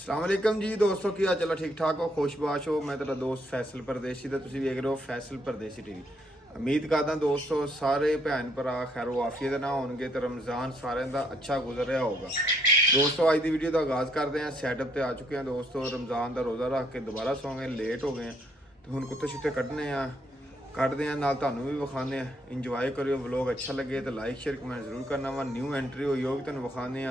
अस्सलाम वालेकुम जी दोस्तों, की हाल चलो ठीक ठाक हो, खुशबाश हो। मैं तेरा दोस्त फैसल परदेसी तो तुसीं वेख रहे हो फैसल परदेसी टीवी। उम्मीद करदा दोस्तों सारे भैन भरा खैरो आफियत ना होणगे तो रमज़ान साਰਿਆਂ ਦਾ अच्छा गुजर रहा होगा। दोस्तों अज की वीडियो का आगाज़ करते हैं। सैटअप पर आ चुके हैं दोस्तों, रमज़ान का रोज़ा रख के दोबारा सौ गए, लेट हो गए तो हुण कुत्ते शुत्ते कड्ढने कटते हैं, नाल तुहानूं भी विखाने इंजॉय करियो। व्लॉग अच्छा लगे तो लाइक शेयर कमेंट जरूर करना वा। न्यू एंट्री हुई हो भी तुहानूं विखाने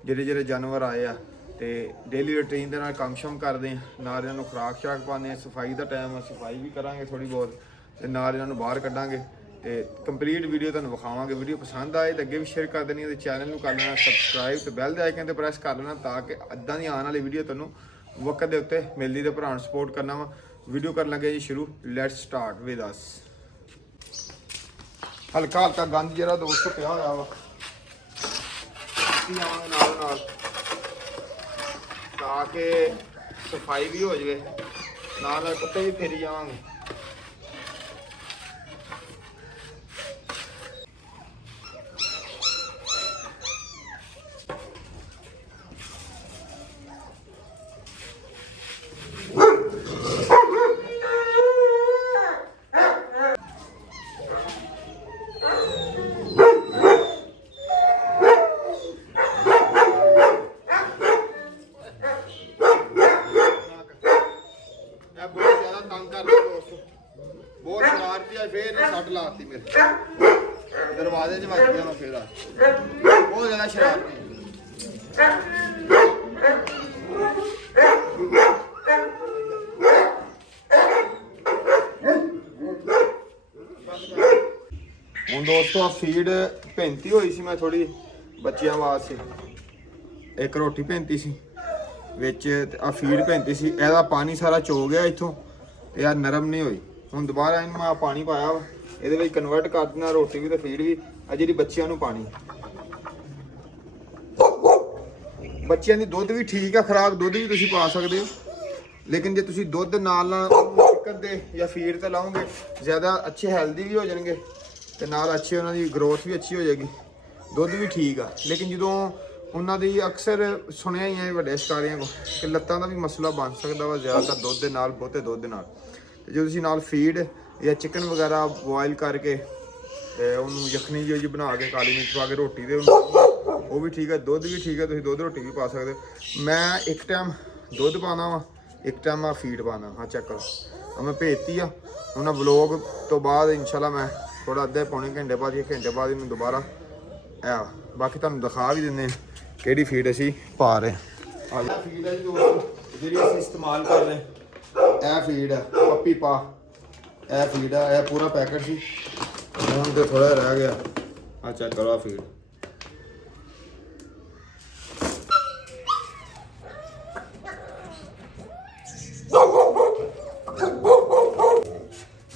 ਜਿਹੜੇ ਜਿਹੜੇ जानवर आए तो डेली रूटीन के काम शम करते हैं, नाल इन्हों खुराक शराक पाने, सफाई का टाइम है सफाई भी करांगे थोड़ी बहुत, तो नाल इन्हों बाहर कढ़ांगे तो कंप्लीट वीडियो तुहानूं विखावांगे। वीडियो पसंद आए तो अगे भी शेयर कर देनी है, तो चैनल को कर लेना सबसक्राइब तो बैल दे आइकन ते प्रेस कर लेना ताकि अद्दां दी आने वाली वीडियो तुहानूं वक्त के उत्ते मिलदी ते भरा सपोर्ट करना वा। वीडियो कर लगे जी शुरू, लैट्स स्टार्ट विद अस। हल्का हल्का गंद जरा दोस्तों पिया होया वा, नाल नाल ताकि सफाई भी हो जाए, नाल कुत्ते भी फेरी जावांगे। बहुत शरारती है, फिर सट लाती मेरे दरवाजे च वज गया, फिर बहुत ज्यादा शरारती हूँ दोस्तों। फीड भेंती हुई सी, मैं थोड़ी बच्चियां वास्ते एक रोटी भेंती सी विच, आ फीड भेंती सी, एदा पानी सारा चो गया इत्थों ते यार नरम नहीं हुई। हुण दोबारा इन्हूं मैं पानी पाया वा, ਇਹਦੇ ਵਿੱਚ ਕਨਵਰਟ ਕਰ ਦੇਣਾ ਰੋਟੀ ਵੀ ਤੇ ਫੀਡ ਵੀ। ਆ ਜਿਹੜੀ ਬੱਚਿਆਂ ਨੂੰ ਪਾਣੀ, ਬੱਚਿਆਂ ਦੀ ਦੁੱਧ ਵੀ ਠੀਕ ਆ, ਖਰਾਕ ਦੁੱਧ ਵੀ ਤੁਸੀਂ ਪਾ ਸਕਦੇ ਹੋ, ਲੇਕਿਨ ਜੇ ਤੁਸੀਂ ਦੁੱਧ ਨਾਲ ਚਿਕਨ ਦੇ ਜਾਂ ਫੀਡ ਤੇ ਲਾਓਗੇ ਜ਼ਿਆਦਾ ਅੱਛੇ ਹੈਲਦੀ ਵੀ ਹੋ ਜਾਣਗੇ ਤੇ ਨਾਲ ਅੱਛੇ ਉਹਨਾਂ ਦੀ ਗਰੋਥ ਵੀ ਅੱਛੀ ਹੋ ਜਾਏਗੀ। ਦੁੱਧ ਵੀ ਠੀਕ ਆ, ਲੇਕਿਨ ਜਦੋਂ ਉਹਨਾਂ ਦੀ ਅਕਸਰ ਸੁਣਿਆ ਹੀ ਹੈ ਵੱਡੇ ਸ਼ਿਕਾਰੀਆਂ ਕੋਲ ਕਿ ਲੱਤਾਂ ਦਾ ਵੀ ਮਸਲਾ ਬਣ ਸਕਦਾ ਵਾ ਜ਼ਿਆਦਾਤਰ ਦੁੱਧ ਦੇ ਨਾਲ, ਬਹੁਤੇ ਦੁੱਧ ਦੇ ਨਾਲ। ਤੇ ਜੇ ਤੁਸੀਂ ਨਾਲ ਫੀਡ ਜਾਂ ਚਿਕਨ ਵਗੈਰਾ ਬੋਇਲ ਕਰਕੇ ਤੇ ਉਹਨੂੰ ਯਖਣੀ ਜਿਹੀ ਬਣਾ ਕੇ ਕਾਲੀ ਮਿਰਚ ਪਾ ਕੇ ਰੋਟੀ ਦੇ ਉਹ ਵੀ ਠੀਕ ਹੈ, ਦੁੱਧ ਵੀ ਠੀਕ ਹੈ, ਤੁਸੀਂ ਦੁੱਧ ਰੋਟੀ ਵੀ ਪਾ ਸਕਦੇ ਹੋ। ਮੈਂ ਇੱਕ ਟਾਈਮ ਦੁੱਧ ਪਾਉਣਾ ਵਾ, ਇੱਕ ਟਾਈਮ ਮੈਂ ਫੀਡ ਪਾਉਣਾ। ਹਾਂ ਚੈੱਕ ਕਰੋ, ਮੈਂ ਭੇਜਤੀ ਆ। ਹੁਣ ਵਲੋਗ ਤੋਂ ਬਾਅਦ ਇਨਸ਼ਾਅੱਲਾ ਮੈਂ ਥੋੜਾ ਅੱਧੇ ਪੌਣੇ ਘੰਟੇ ਬਾਅਦ ਜਾਂ ਘੰਟੇ ਬਾਅਦ ਇਹਨੂੰ ਦੁਬਾਰਾ ਬਾਕੀ ਤੁਹਾਨੂੰ ਦਿਖਾ ਵੀ ਦਿੰਦੇ ਕਿਹੜੀ ਫੀਡ ਅਸੀਂ ਪਾ ਰਹੇ ਹਾਂ। ਆਹ ਫੀਡ ਹੈ ਜਿਹੜੀ ਅਸੀਂ ਇਸਤੇਮਾਲ ਕਰ ਰਹੇ, ਇਹ ਫੀਡ ਹੈ ਪੱਪੀ ਪਾ, ਇਹ ਫੀਡ ਹੈ, ਇਹ ਪੂਰਾ ਪੈਕਟ ਸੀ, ਹੁਣ ਤੇ ਥੋੜਾ ਰਹਿ ਗਿਆ। ਆ ਚੈੱਕ ਕਰੋ ਆ ਫੀਡ,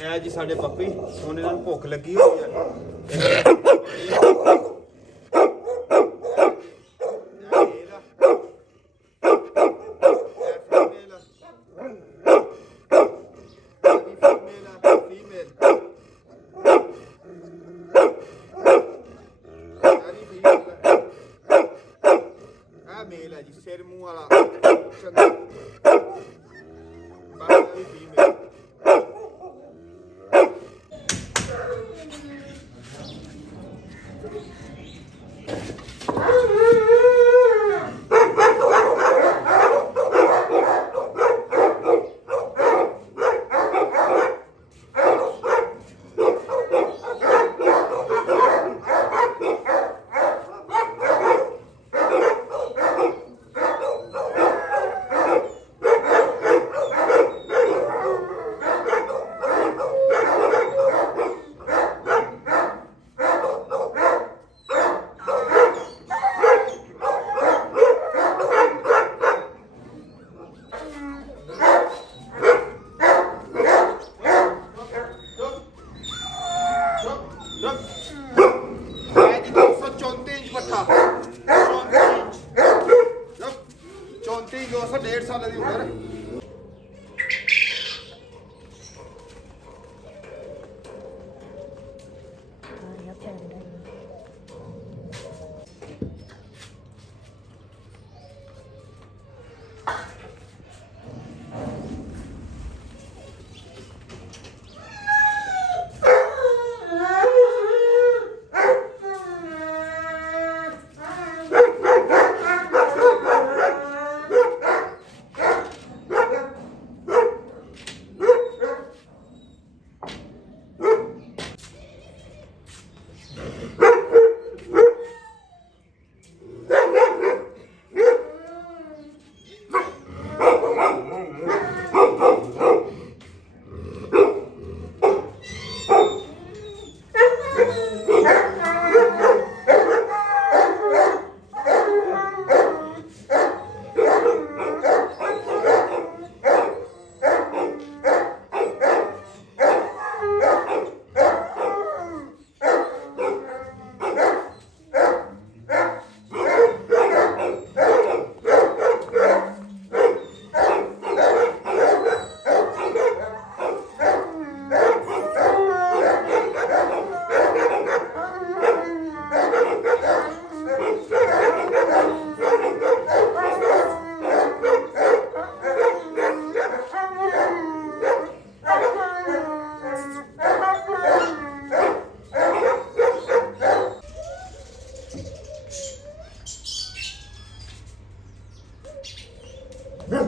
ਇਹ ਜੀ ਸਾਡੇ ਪੱਪੀ। ਹੁਣ ਇਹਨਾਂ ਨੂੰ ਭੁੱਖ ਲੱਗੀ ਹੋਈ ਹੈ, मेल है जी, सिर मुंह वाला चंगा, बाकी फीमेल। जी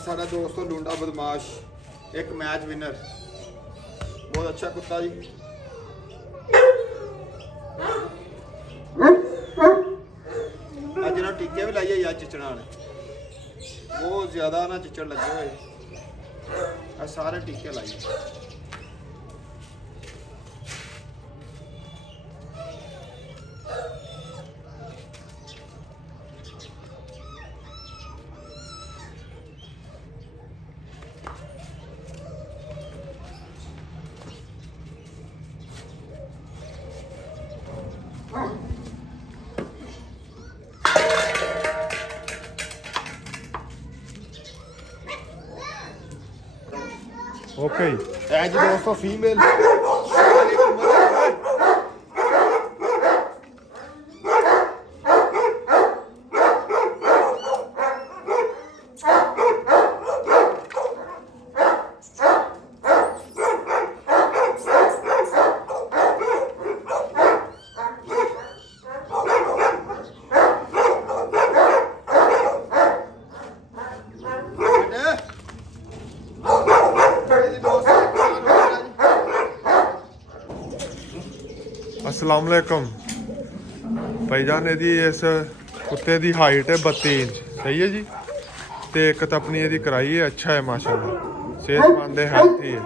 साडा दोस्तों लुंडा बदमाश एक मैच विनर, बहुत अच्छा कुत्ता जी। अज ना टीके भी लाइए यार चिचड़ा ने, बहुत ज्यादा ना चिचड़ लगे हुए, सारे टीके लाइए। ओके एज दोस्तों फीमेल अस्सलाम वालेकुम भाईजान। ਇਹਦੀ ਇਸ ਕੁੱਤੇ ਦੀ ਹਾਈਟ ਹੈ 32 ਇੰਚ, ਸਹੀ ਹੈ ਜੀ। ਤੇ ਇੱਕ ਤਾਂ ਆਪਣੀ ਇਹਦੀ ਕਰਾਈ ਹੈ, ਅੱਛਾ ਹੈ ਮਾਸ਼ਾਅੱਲਾ, ਸਿਹਤਮੰਦ ਹੈ, ਹੈਲਥੀ ਹੈ।